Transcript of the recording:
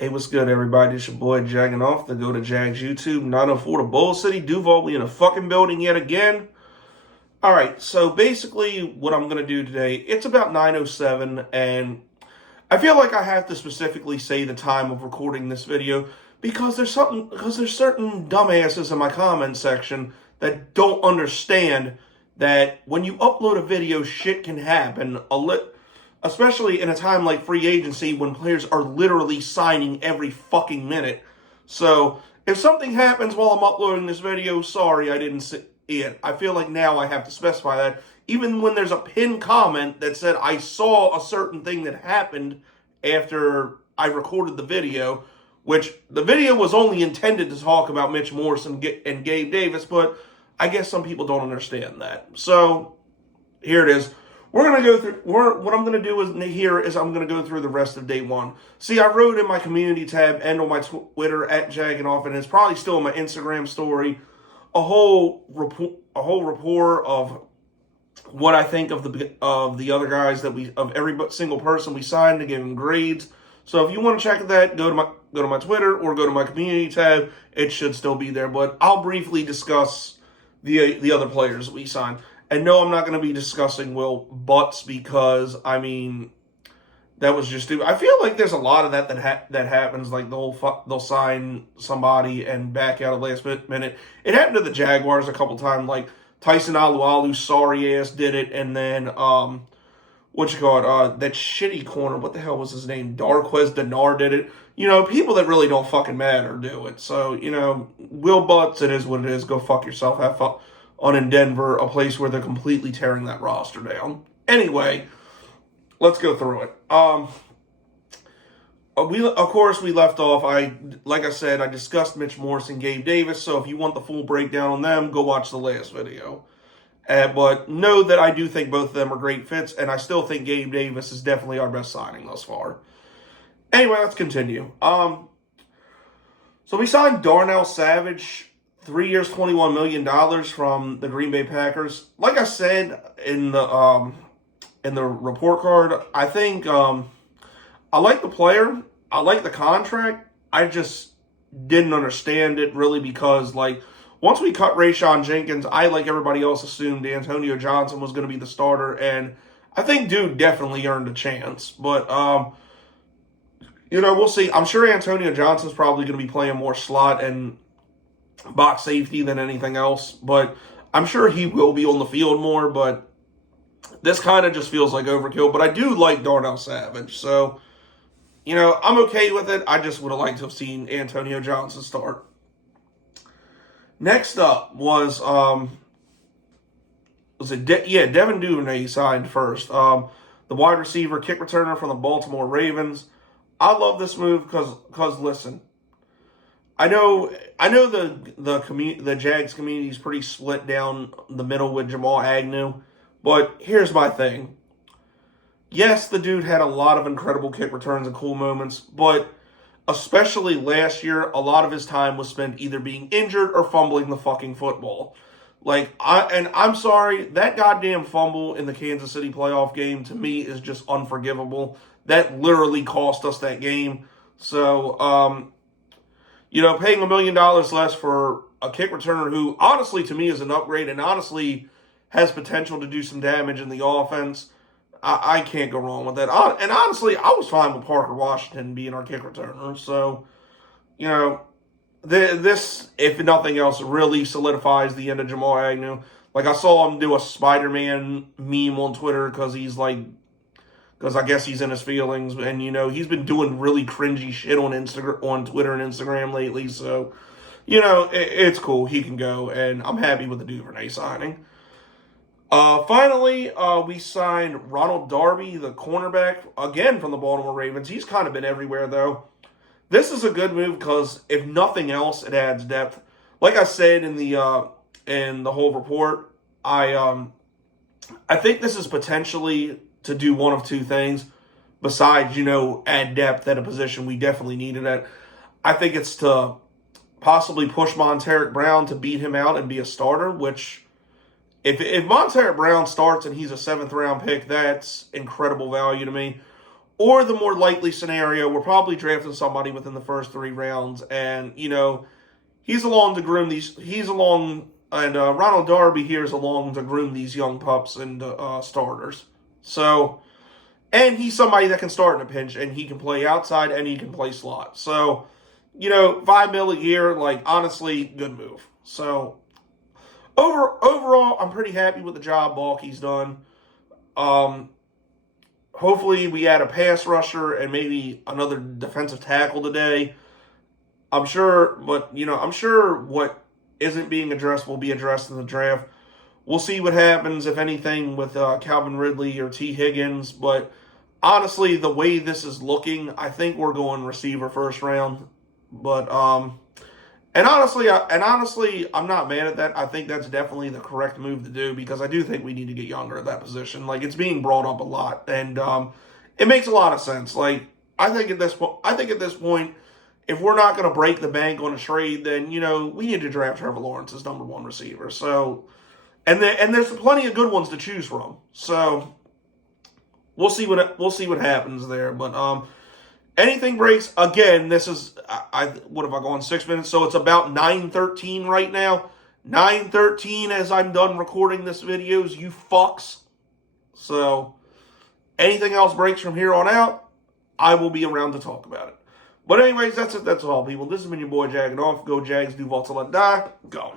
Hey, what's good, everybody? It's your boy Jagging Off, the Go to Jags YouTube, 904 to Bull City, Duval. We in a fucking building yet again. All right, so basically, what I'm gonna do today, it's about 9:07, and I feel like I have to specifically say the time of recording this video because there's certain dumbasses in my comment section that don't understand that when you upload a video, shit can happen. Especially in a time like free agency when players are literally signing every fucking minute. So if something happens while I'm uploading this video, sorry I didn't see it. I feel like now I have to specify that. Even when there's a pinned comment that said I saw a certain thing that happened after I recorded the video, which the video was only intended to talk about Mitch Morse and Gabe Davis, but I guess some people don't understand that. So here it is. We're going to go through, what I'm going to do is I'm going to go through the rest of day one. See, I wrote in my community tab and on my Twitter at Jagging Off, and it's probably still in my Instagram story, a whole rapport of what I think of the other guys of every single person we signed to give them grades. So if you want to check that, go to my Twitter or go to my community tab. It should still be there, but I'll briefly discuss the other players we signed. And no, I'm not going to be discussing Will Butts because, I mean, that was just stupid. I feel like there's a lot of that happens. Like they'll sign somebody and back out at last minute. It happened to the Jaguars a couple times. Like Tyson Alualu, sorry ass, did it, and then that shitty corner. What the hell was his name? Darquez Denard did it. You know, people that really don't fucking matter do it. So Will Butts, it is what it is. Go fuck yourself. Have fun on in Denver, a place where they're completely tearing that roster down. Anyway, let's go through it. We left off. Like I said, I discussed Mitch Morse and Gabe Davis. So if you want the full breakdown on them, go watch the last video. But know that I do think both of them are great fits, and I still think Gabe Davis is definitely our best signing thus far. Anyway, let's continue. So we signed Darnell Savage. 3 years, $21 million from the Green Bay Packers. Like I said in the report card, I think I like the player. I like the contract. I just didn't understand it really because, like, once we cut Rayshon Jenkins, I, like everybody else, assumed Antonio Johnson was going to be the starter, and I think dude definitely earned a chance. But, we'll see. I'm sure Antonio Johnson's probably going to be playing more slot and box safety than anything else, but I'm sure he will be on the field more, but this kind of just feels like overkill. But I do like Darnell Savage, so I'm okay with it. I just would have liked to have seen Antonio Johnson start. Next up was Devin Duvernay signed first. The wide receiver, kick returner from the Baltimore Ravens. I love this move because listen, I know the Jags community is pretty split down the middle with Jamal Agnew, but here's my thing. Yes, the dude had a lot of incredible kick returns and cool moments, but especially last year, a lot of his time was spent either being injured or fumbling the fucking football. I'm sorry, that goddamn fumble in the Kansas City playoff game to me is just unforgivable. That literally cost us that game. So, paying $1 million less for a kick returner who, honestly, to me is an upgrade and honestly has potential to do some damage in the offense, I can't go wrong with that. And honestly, I was fine with Parker Washington being our kick returner. So, this, if nothing else, really solidifies the end of Jamal Agnew. Like, I saw him do a Spider-Man meme on Twitter because I guess he's in his feelings, and he's been doing really cringy shit on Twitter and Instagram lately. So, it's cool. He can go, and I'm happy with the Duvernay signing. Finally, we signed Ronald Darby, the cornerback, again from the Baltimore Ravens. He's kind of been everywhere though. This is a good move because if nothing else, it adds depth. Like I said in the whole report, I think this is potentially to do one of two things besides, add depth at a position we definitely needed at. I think it's to possibly push Montaric Brown to beat him out and be a starter, which if Montaric Brown starts and he's a 7th round pick, that's incredible value to me. Or the more likely scenario, we're probably drafting somebody within the first 3 rounds, and he's along to groom these. He's along, and Ronald Darby here is along to groom these young pups and starters. So, and he's somebody that can start in a pinch, and he can play outside and he can play slot. So, $5 million a year, like honestly, good move. So, overall, I'm pretty happy with the job Baalke's done. Hopefully, we add a pass rusher and maybe another defensive tackle today. I'm sure what isn't being addressed will be addressed in the draft. We'll see what happens, if anything, with Calvin Ridley or T. Higgins. But honestly, the way this is looking, I think we're going receiver first round. But and honestly, I'm not mad at that. I think that's definitely the correct move to do, because I do think we need to get younger at that position. Like, it's being brought up a lot, and it makes a lot of sense. Like, I think at this point, if we're not going to break the bank on a trade, then we need to draft Trevor Lawrence as number 1 receiver. So, and there's plenty of good ones to choose from. So, we'll see what happens there. But anything breaks again. This is what have I gone 6 minutes? So it's about 9:13 right now. 9:13 as I'm done recording this videos. You fucks. So anything else breaks from here on out, I will be around to talk about it. But anyways, that's it. That's all, people. This has been your boy Jagging Off. Go Jags, do Vault till I die. Go.